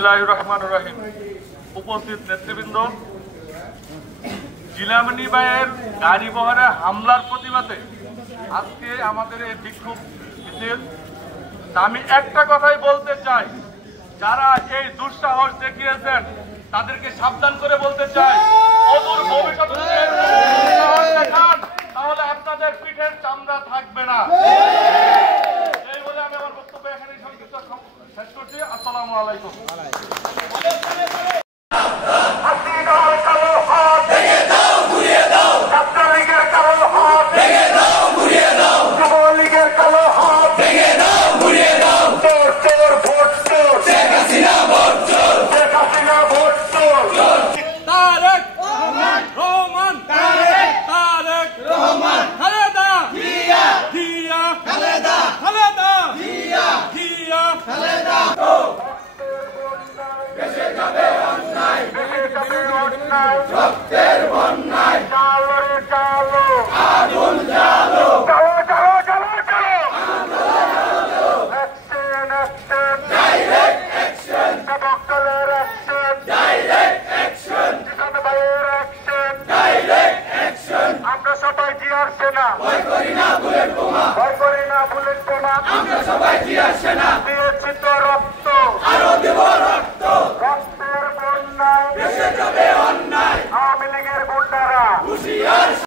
বিসমিল্লাহির রহমানির রহিম। উপস্থিত নেতৃবৃন্দ, জিলামনি ভাইয়ের গাড়ি বহরে হামলার প্রতিবাদে আজকে আমাদের এই বিক্ষোভ মিছিল। আমি একটা কথাই বলতে চাই, যারা এই দুঃসাহস দেখিয়েছেন তাদেরকে সাবধান করে বলতে চাই, অদূর ভবিষ্যতে দুঃসাহস দেখান তাহলে আপনাদের পিঠের চামড়া থাকবে না। এই বলে আমি আমার বক্তব্য এখানে সংক্ষিপ্ত শেষ করছি। আসসালামু আলাইকুম। রক্তের বন্যায় চালো রে চালো, আগুন জ্বালো, চালো চালো চালো চালো, অ্যাকশন অ্যাকশন, ডাইরেক্ট অ্যাকশন, সবকলের অ্যাকশন, ডাইরেক্ট অ্যাকশন, জিসান ভাইয়ের অ্যাকশন, ডাইরেক্ট অ্যাকশন। আমরা সবাই জিয়ার সেনা, ভয় করি না বুলেট বোমা, ভয় করি না বুলেট বোমা, আমরা সবাই জিয়ার সেনা। দিয়েছি তো রক্ত, আরো দেব রক্ত, রক্তের বন্যায় ভেসে যাবে অন্যায়। আওয়ামী লীগের গুন্ডারা হুঁশিয়ার।